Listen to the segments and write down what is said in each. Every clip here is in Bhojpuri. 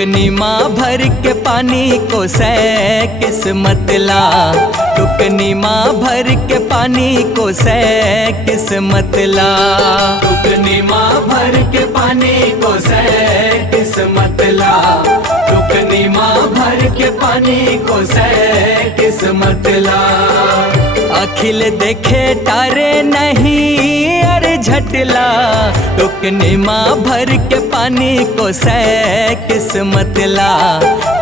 टुकनी माँ भर के पानी को सै किस्मत ला। टुकनी माँ भर के पानी को सै किस्मत ला। टुकनी माँ भर के पानी को सै किस्मत ला। टुकनी माँ भर के पानी को सै किस्मत ला। अखिल देखे तारे नहीं अरे झटला। टुकनी माँ भर के पानी को सै किस्मत ला।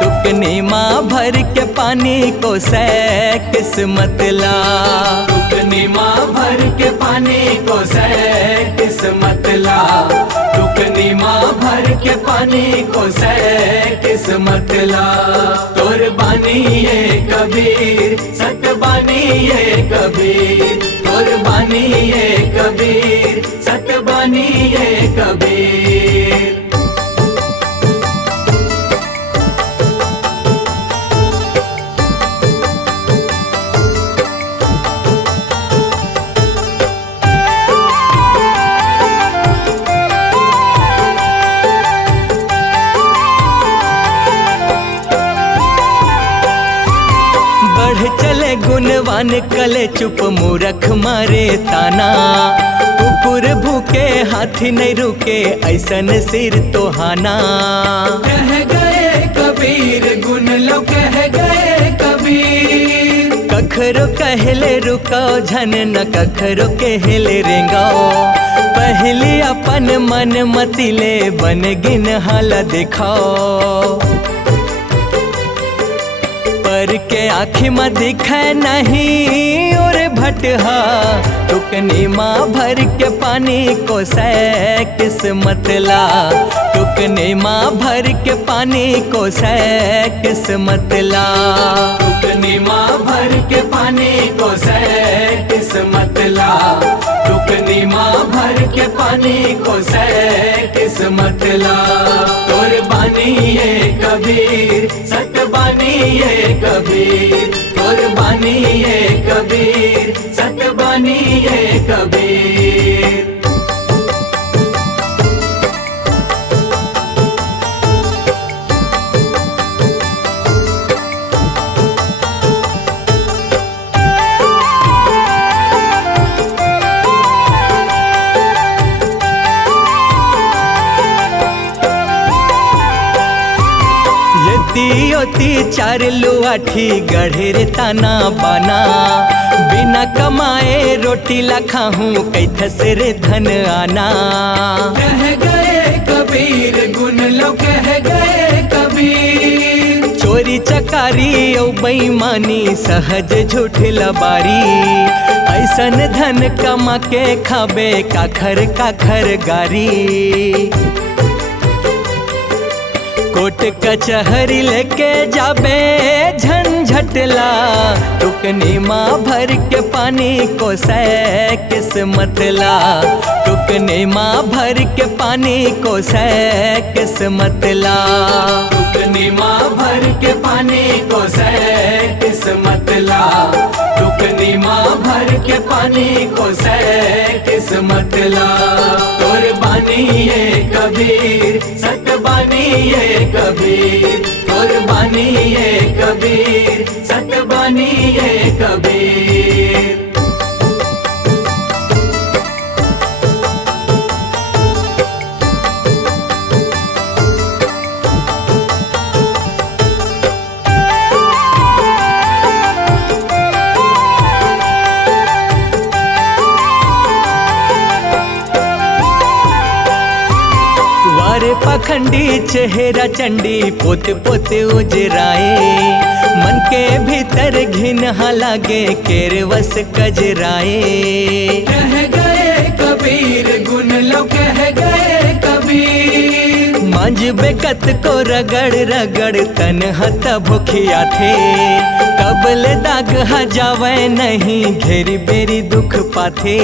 टुकनी माँ भर के पानी को सै किस्मत ला। टुकनी माँ भर के पानी को सै किस्मत ला। टुकनी माँ भर के पानी को सै किस्मत ला। तोर बानी ये कबीर सत बानी ये कबीर। तोर बानी ये कबीर सत बानी ये कबीर। चले गुणवान कले चुप मूरख मारे ताना। कुकुर भूखे हाथी नहीं रुके ऐसन सिर तोहाना। कह गए कबीर गुण लो कह गए कबीर। कखरो कहले रुकाओ झन न कखरो कहले रेंगाओ। पहली अपन मन मतिले बन गिन हाला दिखाओ। पर के आँखी में दिखे नहीं और भटहा। टुकनी माँ भर के पानी को सै किस्मत ला। टुकनी माँ भर के पानी को सै किस्मत ला। टुकनी माँ भर के पानी को सै किस्मत ला। टुकनी माँ भर के पानी को सै किस्मत ला। तोर बानी ये कबीर सत बानी ये कबीर। तोर बानी ये कबीर सत बानी ये कबीर। योती चार लुआठी गढ़े रे ताना बाना। बिना कमाए रोटी ला खाहूँ कैथस रे धन आना। कह गए कबीर गुण लो कह गए कबीर। चोरी चकारी ओ बेईमानी सहज झूठ लबारी। ऐसन धन कमा के खाबे काखर काखर गारी। कोट कचहरी लेके जाबे झंझटला। टुकनी माँ भर के पानी को सै किस्मत ला। टुकनी माँ भर के पानी को सै किस्मत ला। टुकनी माँ भर के पानी को सै किस्मत ला। टुकनी माँ भर के पानी को सै किस्मत ला। तोर बानी ये कबीर सत बानी ये कबीर। तोर बानी ये कबीर सत बानी ये कबीर। पाखंडी चेहरा चंडी पोत पोत उजराए। मन के भीतर घिन लागे केरवस कजराए। कह गए कबीर गुण लो कह गए कबीर। मांझ बेकत को रगड़ रगड़ तन हत भुखिया थे। कबल दाग हा जावे नहीं घेरी बेरी दुख पाथे।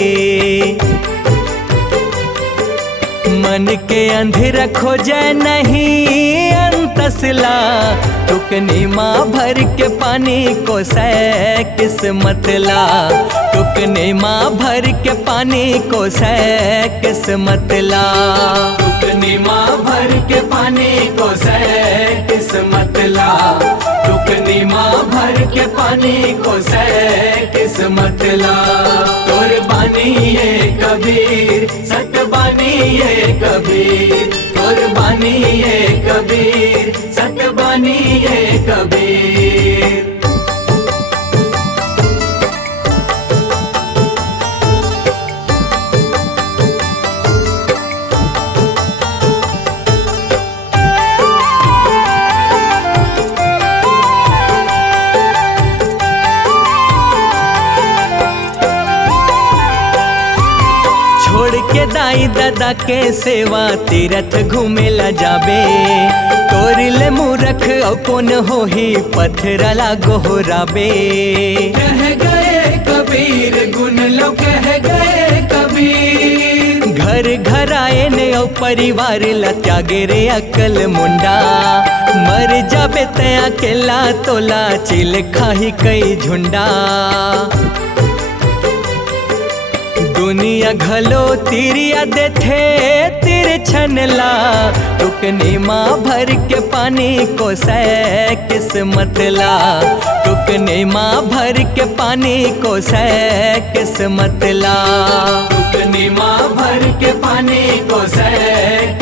मन के अंधेरा खोजे नहीं अंतसला। टुकनी माँ भर के पानी को सै किस्मत ला। टुकने माँ भर के पानी को सै किस्मत ला। टुकनी माँ भर के पानी को सै किस्मत ला। टुकनी माँ भर के पानी को सै किस्मत ला। तोर बानी ये कबीर सत बानी ये कबीर। तोर बानी ये कबीर सत बानी ये कबीर। छोड़ के दाई दादा के सेवा तीरथ घूमे ला जाबे। तोरिले मूरख अपन हो ही पत्थरला गोहराबे। कह गए कबीर गुन लो कह गए कबीर। घर घर आए ने औ परिवार ला त्यागे रे अकल मुंडा। मर जाबे तया अकेला तोला चिल खाही कई झुंडा। दुनिया घलो तिरिया देथे तेरे छनला। टुकनी माँ भर के पानी को सै किस्मत ला। टुकनी माँ भर के पानी को सै किस्मत ला। टुकनी माँ भर के पानी को सै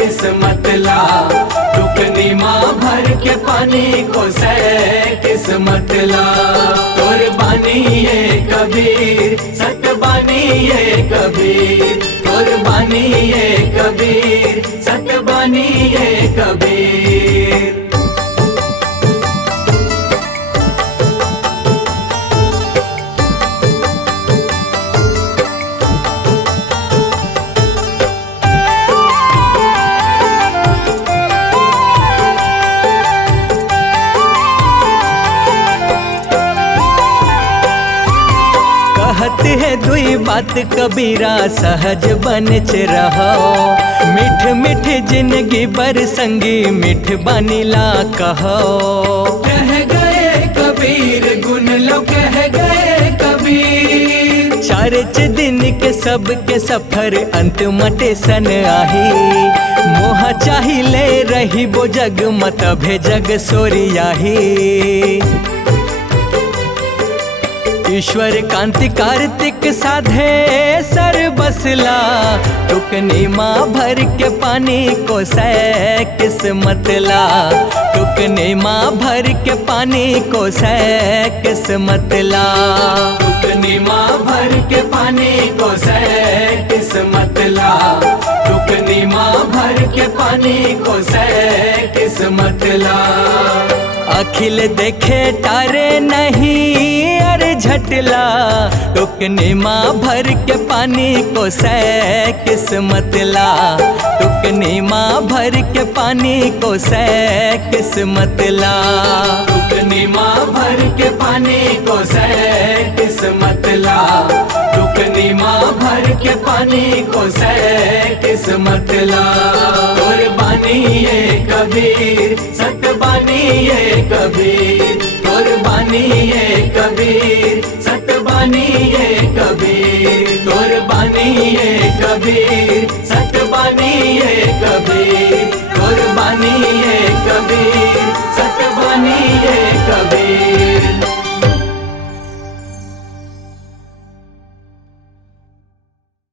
किस्मत ला। टुकनी माँ भर के पानी को सै किस्मत ला। तोर बानी ये कबीर सत बानी ये कबीर। तोर बानी ये कबीर सत बानी ये कबीर। कहते है दुई बात कबीरा सहज बनच रहो। मिठ मिठ जिंदगी बर संगी मिठ बनिला कहो। कह गए कबीर गुन लो कह गए कबीर। चारच दिन के सब के सफर अंत मटे सन आही। मोह चाहिले रही वो जग मत भे जग सोरियाही। ईश्वर कांति कार्तिक साधे सर बसला। टुकनी माँ भर के पानी को सै किस्मत ला। टुकनी माँ भर के पानी को सै किस्मत ला। टुकनी माँ भर के पानी को सै किस्मत ला। टुकनी माँ भर के पानी को सै किस्मत ला। अखिल देखे तारे नहीं अरे झटला। टुकनी माँ भर के पानी को सै किस्मत ला। टुकनी माँ भर के पानी को सै किस्मत ला। टुकनी माँ भर के पानी को सै किस्मत ला। टुकनी माँ भर के पानी को सै किस्मत ला। तोर बानी ये कबीर सत बानी ये कबीर। तोर बानी ये कबीर सत बानी ये कबीर। तोर बानी ये कबीर